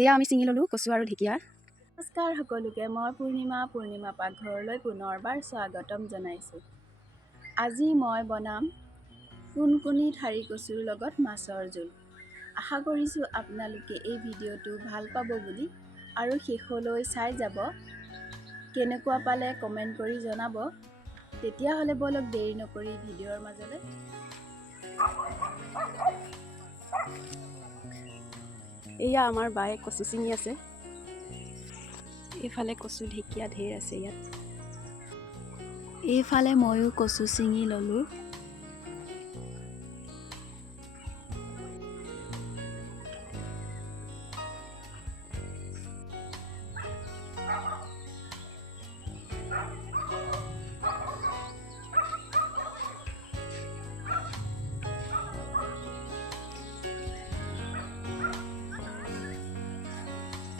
এয়া আমি ছিঙি ল'লোঁ কচু আৰু ঢেকীয়া। নমস্কাৰ সকলোকে, মই পূৰ্ণিমা পাকঘৰলৈ পুনৰবাৰ স্বাগতম জনাইছোঁ। আজি মই বনাম কুনি ঠাৰি কচুৰ লগত মাছৰ জোল। আশা কৰিছোঁ আপোনালোকে এই ভিডিঅ'টো ভাল পাব বুলি আৰু শেষলৈ চাই যাব। কেনেকুৱা পালে কমেণ্ট কৰি জনাব। তেতিয়াহ'লে বলক দেৰি নকৰি ভিডিঅ'ৰ মাজলৈ। এয়া আমাৰ বায়ে কচু ছিঙি আছে। এইফালে কচু ঢেকীয়া ঢেৰ আছে ইয়াত। এইফালে ময়ো কচু ছিঙি ল'লোঁ।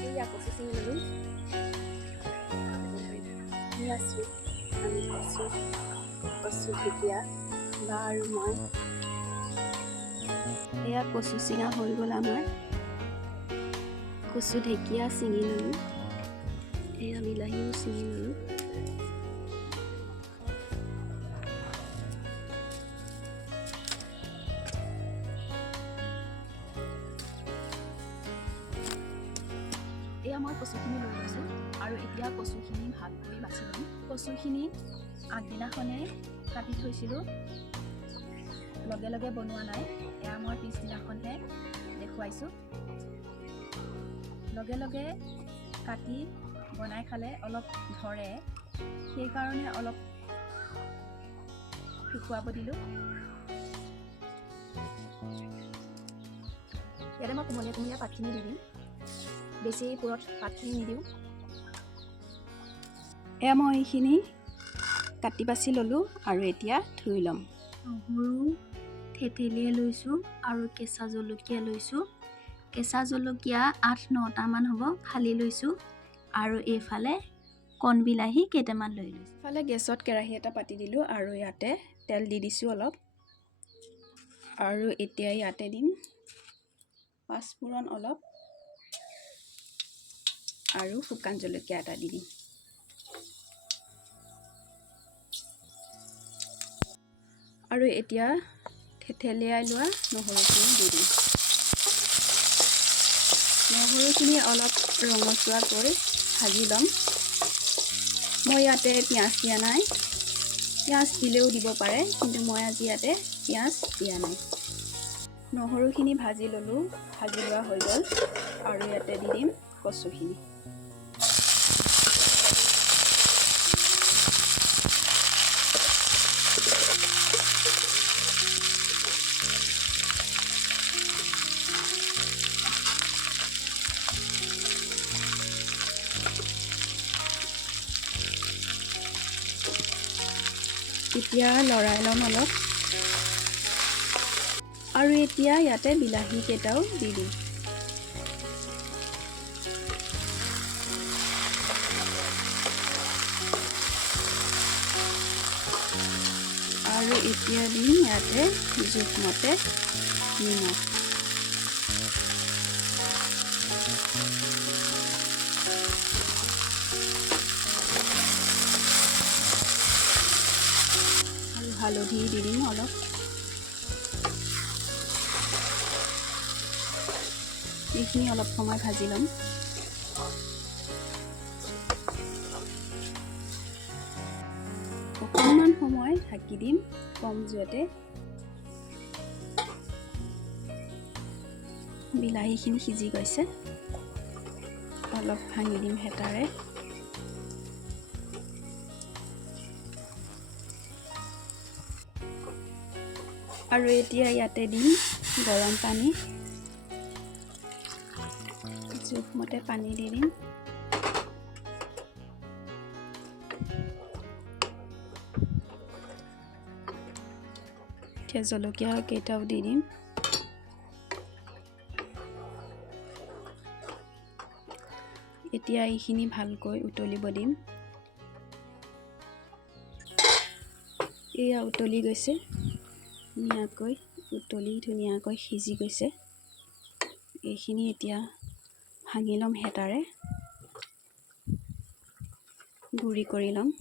এয়া কচু ছিঙি ল'লোঁ। আছোঁ আমি কচু ঢেকীয়া বা আৰু মই। এয়া কচু ছিঙা হৈ গ'ল আমাৰ। কচু ঢেকীয়া ছিঙি ল'লোঁ। এয়া বিলাহীও ছিঙি ল'লোঁ। এয়া মই কচুখিনি লৈ লৈছোঁ আৰু এতিয়া কচুখিনি ভালকৈ বাছি ল'ম। কচুখিনি আগদিনাখনে কাটি থৈছিলোঁ, লগে লগে বনোৱা নাই। এয়া মই পিছদিনাখনহে দেখুৱাইছোঁ। লগে লগে কাটি বনাই খালে অলপ ধৰে, সেইকাৰণে অলপ শুকুৱাব দিলোঁ। ইয়াতে মই কোমলীয়া কোমলীয়া পাতখিনি দি দিম, বেছি পুৰত পাতখিনি নিদিওঁ। এয়া মই এইখিনি কাটি বাছি ল'লোঁ আৰু এতিয়া ধুই ল'ম। নহৰু থেতেলিয়াই লৈছোঁ আৰু কেঁচা জলকীয়া লৈছোঁ। কেঁচা জলকীয়া 8-9টামান হ'ব ফালি লৈছোঁ আৰু এইফালে কণ বিলাহী কেইটামান লৈ লৈছোঁ। ইফালে গেছত কেৰাহী এটা পাতি দিলোঁ আৰু ইয়াতে তেল দি দিছোঁ অলপ। আৰু এতিয়া ইয়াতে দিম পাঁচফোৰণ অলপ আৰু শুকান জলকীয়া এটা দি দিম। আৰু এতিয়া থেতেলিয়াই লোৱা নহৰুখিনি দি দিম। নহৰুখিনি অলপ ৰঙচুৱাকৈ ভাজি ল'ম। মই ইয়াতে পিঁয়াজ দিয়া নাই, পিঁয়াজ দিলেও দিব পাৰে, কিন্তু মই আজি ইয়াতে পিঁয়াজ দিয়া নাই। নহৰুখিনি ভাজি ল'লোঁ, ভাজি লোৱা হৈ গ'ল আৰু ইয়াতে দি দিম কচুখিনি। এতিয়া লৰাই ল'ম অলপ আৰু এতিয়া ইয়াতে বিলাহী কেইটাও দি দিম। আৰু এতিয়া দিম ইয়াতে জোখমতে নিমখ। আৰু হালধি দি দিম অলপ। এইখিনি অলপ সময় ভাজি ল'ম। অকণমান সময় ঢাকি দিম কম জুইতে। বিলাহীখিনি সিজি গৈছে, অলপ ভাঙি দিম হেতাৰে। আৰু এতিয়া ইয়াতে দিম গৰম পানী, জোখমতে পানী দি দিম। এতিয়া জলকীয়া কেইটাও দি দিম। এতিয়া এইখিনি ভালকৈ উতলিব দিম। এয়া উতলি গৈছে, ধুনীয়াকৈ সিজি গৈছে। এইখিনি এতিয়া ভাঙি ল'ম হেতাৰে, গুড়ি কৰি ল'ম।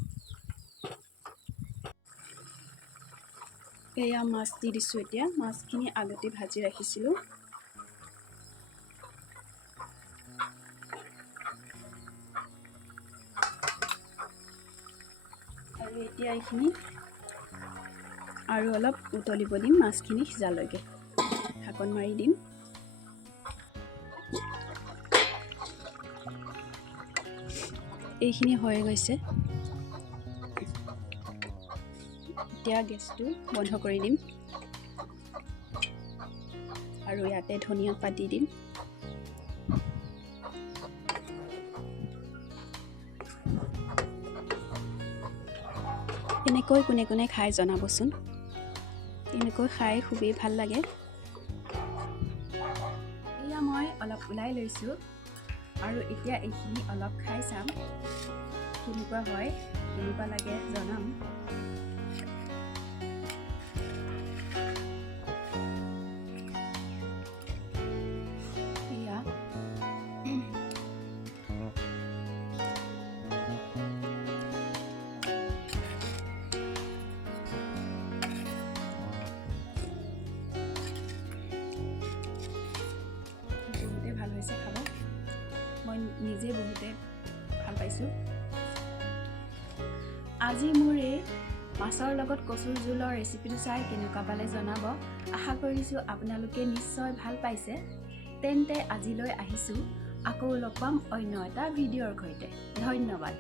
এয়া মাছ দি দিছোঁ। এতিয়া মাছখিনি আগতে ভাজি ৰাখিছিলোঁ। আৰু এতিয়া এইখিনি আৰু অলপ উতলিব দিম, মাছখিনি সিজালৈকে। ঢাকন মাৰি দিম। এইখিনি হৈ গৈছে। এতিয়া গেছটো বন্ধ কৰি দিম আৰু ইয়াতে ধনিয়া পাত দি দিম। এনেকৈ কোনে কোনে খাই জনাবচোন। এনেকৈ খাই খুবেই ভাল লাগে। এয়া মই অলপ ওলাই লৈছোঁ আৰু এতিয়া এইখিনি অলপ খাই চাম, কেনেকুৱা হয়, কেনেকুৱা লাগে জনাম। এয়া বহুতে ভাল হৈছে খাব। মই নিজে বহুতে ভাল পাইছোঁ। আজি মোৰ এই মাছৰ লগত কচুৰ জোলৰ ৰেচিপিটো চাই কেনেকুৱা পালে জনাব। আশা কৰিছোঁ আপোনালোকে নিশ্চয় ভাল পাইছে। তেন্তে আজিলৈ আহিছোঁ। আকৌ লগ পাম অন্য এটা ভিডিঅ'ৰ সৈতে। ধন্যবাদ।